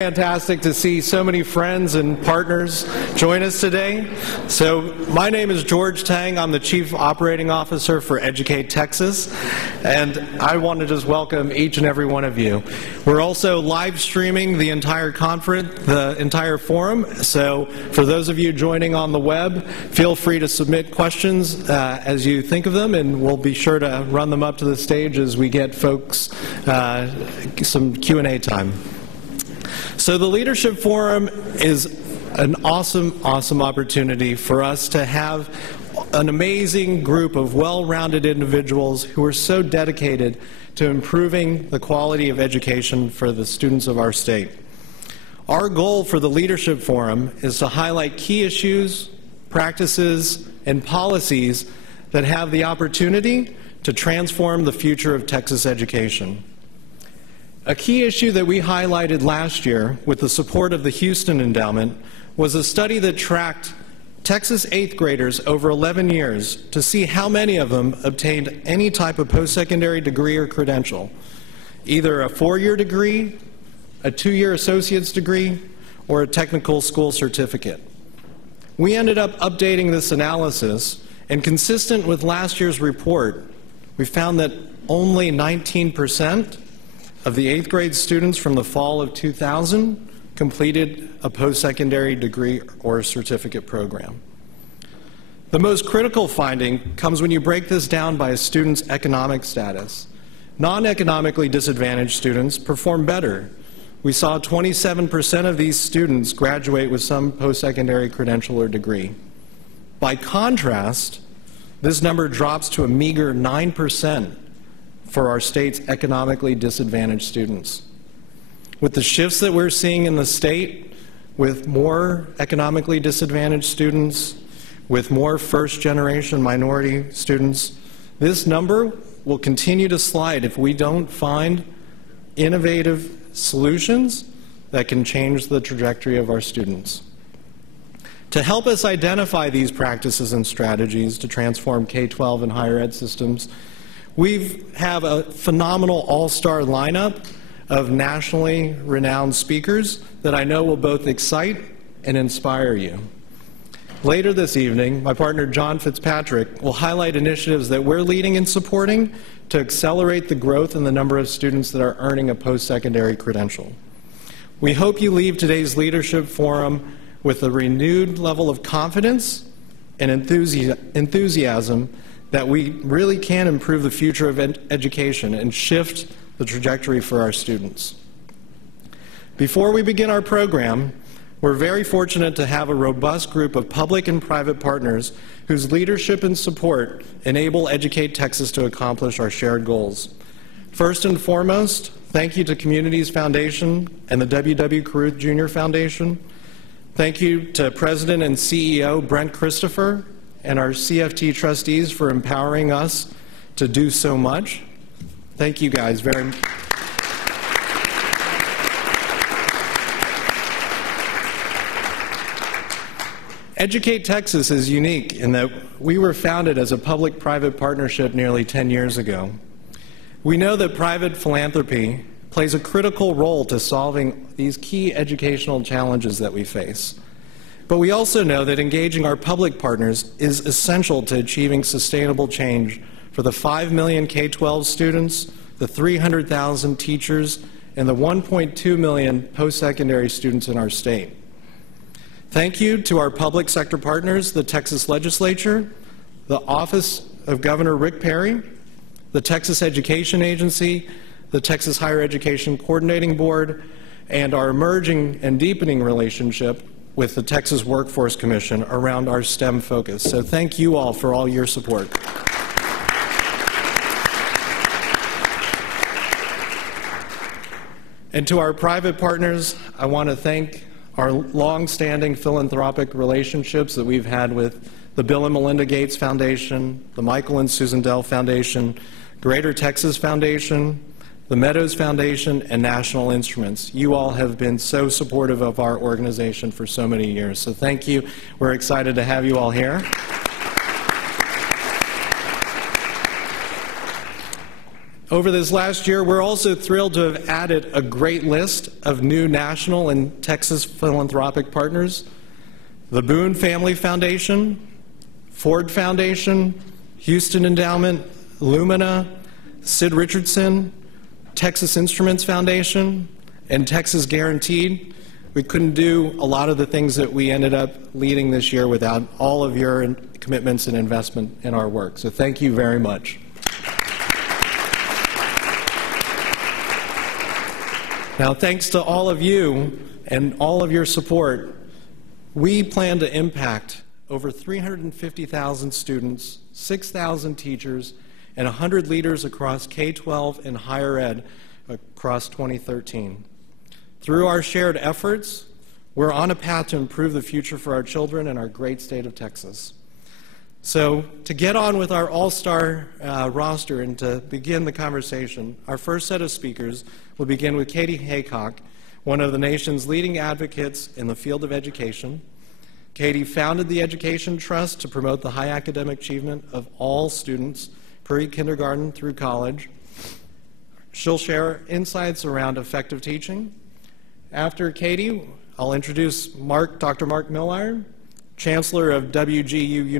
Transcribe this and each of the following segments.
Fantastic to see so many friends and partners join us today. So my name is George Tang. I'm the Chief Operating Officer for Educate Texas, and I want to just welcome each and every one of you. We're also live streaming the entire conference, the entire forum, so for those of you joining on the web, feel free to submit questions as you think of them, and we'll be sure to run them up to the stage as we get folks some Q&A time. So the Leadership Forum is an awesome opportunity for us to have an amazing group of well-rounded individuals who are so dedicated to improving the quality of education for the students of our state. Our goal for the Leadership Forum is to highlight key issues, practices, and policies that have the opportunity to transform the future of Texas education. A key issue that we highlighted last year with the support of the Houston Endowment was a study that tracked Texas 8th graders over 11 years to see how many of them obtained any type of post-secondary degree or credential, either a 4-year degree, a 2-year associate's degree, or a technical school certificate. We ended up updating this analysis, and consistent with last year's report, we found that only 19% of the 8th grade students from the fall of 2000 completed a post-secondary degree or certificate program. The most critical finding comes when you break this down by a student's economic status. Non-economically disadvantaged students perform better. We saw 27% of these students graduate with some post-secondary credential or degree. By contrast, this number drops to a meager 9% for our state's economically disadvantaged students. With the shifts that we're seeing in the state, with more economically disadvantaged students, with more first-generation minority students, this number will continue to slide if we don't find innovative solutions that can change the trajectory of our students. To help us identify these practices and strategies to transform K-12 and higher ed systems, we have a phenomenal all-star lineup of nationally renowned speakers that I know will both excite and inspire you. Later this evening, my partner John Fitzpatrick will highlight initiatives that we're leading and supporting to accelerate the growth in the number of students that are earning a post-secondary credential. We hope you leave today's Leadership Forum with a renewed level of confidence and enthusiasm that we really can improve the future of education and shift the trajectory for our students. Before we begin our program, we're very fortunate to have a robust group of public and private partners whose leadership and support enable Educate Texas to accomplish our shared goals. First and foremost, thank you to Communities Foundation and the W.W. Caruth Jr. Foundation. Thank you to President and CEO Brent Christopher and our CFT trustees for empowering us to do so much. Thank you guys very much. Educate Texas is unique in that we were founded as a public-private partnership nearly 10 years ago. We know that private philanthropy plays a critical role to solving these key educational challenges that we face. But we also know that engaging our public partners is essential to achieving sustainable change for the 5 million K-12 students, the 300,000 teachers, and the 1.2 million post-secondary students in our state. Thank you to our public sector partners, the Texas Legislature, the Office of Governor Rick Perry, the Texas Education Agency, the Texas Higher Education Coordinating Board, and our emerging and deepening relationship with the Texas Workforce Commission around our STEM focus. So thank you all for all your support. And to our private partners, I want to thank our long-standing philanthropic relationships that we've had with the Bill and Melinda Gates Foundation, the Michael and Susan Dell Foundation, Greater Texas Foundation, the Meadows Foundation, and National Instruments. You all have been so supportive of our organization for so many years. So thank you. We're excited to have you all here. Over this last year, we're also thrilled to have added a great list of new national and Texas philanthropic partners: the Boone Family Foundation, Ford Foundation, Houston Endowment, Lumina, Sid Richardson, Texas Instruments Foundation, and Texas Guaranteed. We couldn't do a lot of the things that we ended up leading this year without all of your commitments and investment in our work. So thank you very much. Now, thanks to all of you and all of your support, we plan to impact over 350,000 students, 6,000 teachers, and 100 leaders across K-12 and higher ed across 2013. Through our shared efforts, we're on a path to improve the future for our children and our great state of Texas. So to get on with our all-star roster and to begin the conversation, our first set of speakers will begin with Katie Haycock, one of the nation's leading advocates in the field of education. Katie founded the Education Trust to promote the high academic achievement of all students, pre-kindergarten through college. She'll share insights around effective teaching. After Katie, I'll introduce Dr. Mark Miller, Chancellor of WGU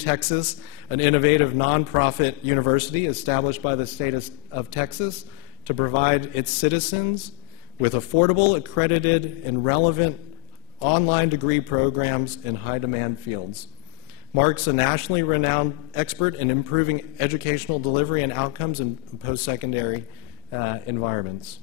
Texas, an innovative nonprofit university established by the state of Texas to provide its citizens with affordable, accredited, and relevant online degree programs in high-demand fields. Mark's a nationally renowned expert in improving educational delivery and outcomes in post-secondary environments.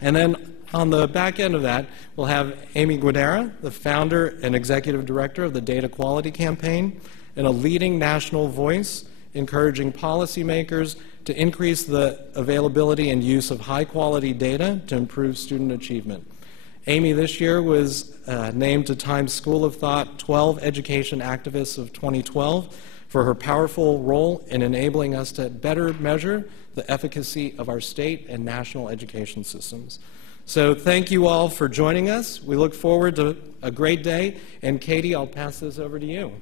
And then on the back end of that, we'll have Amy Guidera, the founder and executive director of the Data Quality Campaign, and a leading national voice encouraging policymakers to increase the availability and use of high-quality data to improve student achievement. Amy this year was named to Time's School of Thought 12 Education Activists of 2012 for her powerful role in enabling us to better measure the efficacy of our state and national education systems. So thank you all for joining us. We look forward to a great day. And Katie, I'll pass this over to you.